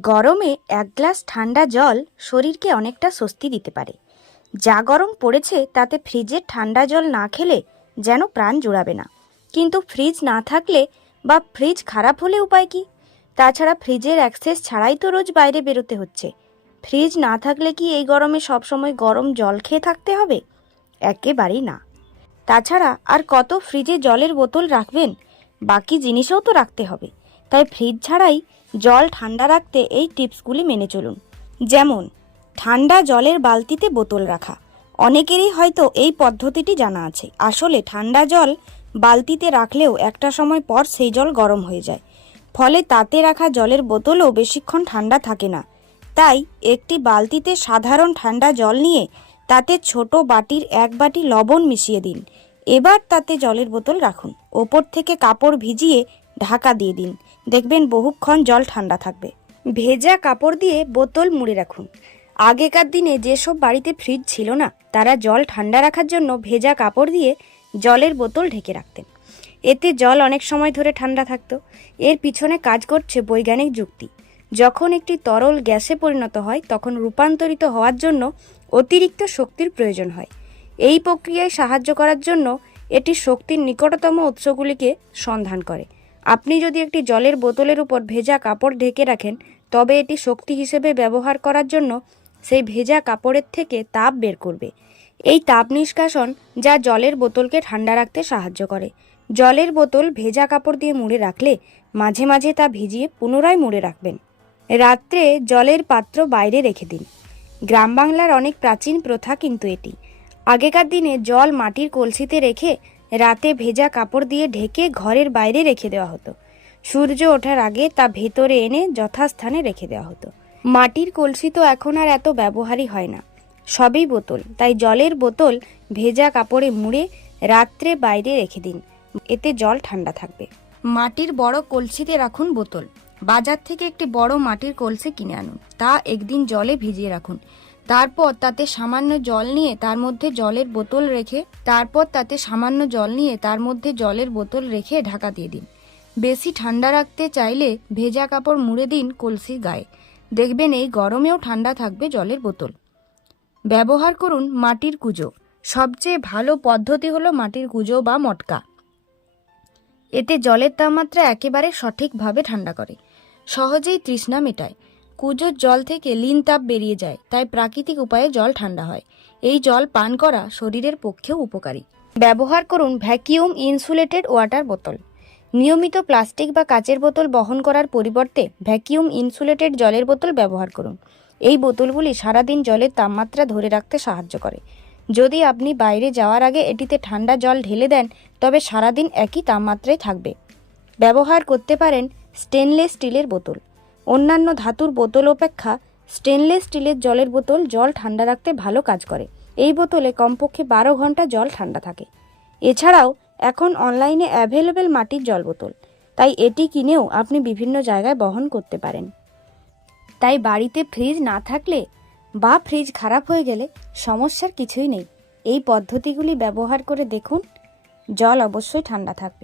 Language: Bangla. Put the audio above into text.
গরমে এক গ্লাস ঠান্ডা জল শরীরকে অনেকটা স্বস্তি দিতে পারে। যা গরম পড়েছে তাতে ফ্রিজের ঠান্ডা জল না খেলে যেন প্রাণ জুড়াবে না। কিন্তু ফ্রিজ না থাকলে বা ফ্রিজ খারাপ হলে উপায় কি? তাছাড়া ফ্রিজের অ্যাক্সেস ছাড়াই তো রোজ বাইরে বেরোতে হচ্ছে। ফ্রিজ না থাকলে কি এই গরমে সবসময় গরম জল খেয়ে থাকতে হবে? একেবারেই না। তাছাড়া আর কত ফ্রিজে জলের বোতল রাখবেন? বাকি জিনিসও তো রাখতে হবে। তাই ফ্রিজ ছাড়াই জল ঠান্ডা রাখতে এই টিপসগুলি মেনে চলুন। যেমন ঠান্ডা জলের বালতিতে বোতল রাখা। অনেকেরই হয়তো এই পদ্ধতিটি জানা আছে। আসলে ঠান্ডা জল বালতিতে রাখলেও একটা সময় পর সেই জল গরম হয়ে যায়, ফলে তাতে রাখা জলের বোতলও বেশিক্ষণ ঠান্ডা থাকে না। তাই একটি বালতিতে সাধারণ ঠান্ডা জল নিয়ে তাতে ছোট বাটির 1 বাটি লবণ মিশিয়ে দিন। এবার তাতে জলের বোতল রাখুন। ওপর থেকে কাপড় ভিজিয়ে ঢাকা দিয়ে দিন। দেখবেন বহুক্ষণ জল ঠান্ডা থাকবে। ভেজা কাপড় দিয়ে বোতল মুড়ে রাখুন। আগেকার দিনে যেসব বাড়িতে ফ্রিজ ছিল না, তারা জল ঠান্ডা রাখার জন্য ভেজা কাপড় দিয়ে জলের বোতল ঢেকে রাখতেন। এতে জল অনেক সময় ধরে ঠান্ডা থাকতো। এর পিছনে কাজ করছে বৈজ্ঞানিক যুক্তি। যখন একটি তরল গ্যাসে পরিণত হয় তখন রূপান্তরিত হওয়ার জন্য অতিরিক্ত শক্তির প্রয়োজন হয়। এই প্রক্রিয়ায় সাহায্য করার জন্য এটি শক্তির নিকটতম উৎসগুলিকে সন্ধান করে। আপনি যদি একটি জলের বোতলের উপর ভেজা কাপড় ঢেকে রাখেন, তবে এটি শক্তি হিসেবে ব্যবহার করার জন্য সেই ভেজা কাপড়ের থেকে তাপ বের করবে। এই তাপ নিষ্কাশন যা জলের বোতলকে ঠান্ডা রাখতে সাহায্য করে। জলের বোতল ভেজা কাপড় দিয়ে মুড়ে রাখলে মাঝে মাঝে তা ভিজিয়ে পুনরায় মুড়ে রাখবেন। রাত্রে জলের পাত্র বাইরে রেখে দিন। গ্রাম বাংলার অনেক প্রাচীন প্রথা কিন্তু এটি। আগেকার দিনে জল মাটির কলসিতে রেখে রাতে ভেজা কাপড় দিয়ে ঢেকে ঘরের বাইরে রেখে দেওয়া হতো। সূর্য ওঠার আগে তা ভেতরে এনে যথাস্থানে রেখে দেওয়া হতো। মাটির কলসি তো এখন আর এত ব্যবহারই হয় না, সবই বোতল। তাই জলের বোতল ভেজা কাপড়ে মুড়ে রাত্রে বাইরে রেখে দিন। এতে জল ঠান্ডা থাকবে। মাটির বড় কলসিতে রাখুন বোতল। বাজার থেকে একটি বড় মাটির কলসি কিনে আনুন। তা একদিন জলে ভিজিয়ে রাখুন। তারপর তাতে সামান্য জল নিয়ে তার মধ্যে জলের বোতল রেখে ঢাকা দিয়ে দিন। বেশি ঠান্ডা রাখতে চাইলে ভেজা কাপড় মুড়ে দিন কলসির গায়ে। দেখবেন এই গরমেও ঠান্ডা থাকবে জলের বোতল। ব্যবহার করুন মাটির কুজো। সবচেয়ে ভালো পদ্ধতি হলো মাটির কুজো বা মটকা। এতে জলের তাপমাত্রা একেবারে সঠিকভাবে ঠান্ডা করে, সহজেই তৃষ্ণা মেটায়। কুজোর জল থেকে লিন তাপ বেরিয়ে যায়, তাই প্রাকৃতিক উপায়ে জল ঠান্ডা হয়। এই জল পান করা শরীরের পক্ষেও উপকারী। ব্যবহার করুন ভ্যাকিউম ইনসুলেটেড ওয়াটার বোতল। নিয়মিত প্লাস্টিক বা কাচের বোতল বহন করার পরিবর্তে ভ্যাকিউম ইনসুলেটেড জলের বোতল ব্যবহার করুন। এই বোতলগুলি সারাদিন জলের তাপমাত্রা ধরে রাখতে সাহায্য করে। যদি আপনি বাইরে যাওয়ার আগে এটিতে ঠান্ডা জল ঢেলে দেন, তবে সারাদিন একই তাপমাত্রায় থাকবে। ব্যবহার করতে পারেন স্টেনলেস স্টিলের বোতল। অন্যান্য ধাতুর বোতল অপেক্ষা স্টেনলেস স্টিলের জলের বোতল জল ঠান্ডা রাখতে ভালো কাজ করে। এই বোতলে কমপক্ষে 12 ঘন্টা জল ঠান্ডা থাকে। এছাড়াও এখন অনলাইনে অ্যাভেলেবেল মাটির জল বোতল, তাই এটি কিনেও আপনি বিভিন্ন জায়গায় বহন করতে পারেন। তাই বাড়িতে ফ্রিজ না থাকলে বা ফ্রিজ খারাপ হয়ে গেলে সমস্যার কিছুই নেই। এই পদ্ধতিগুলি ব্যবহার করে দেখুন, জল অবশ্যই ঠান্ডা থাকবে।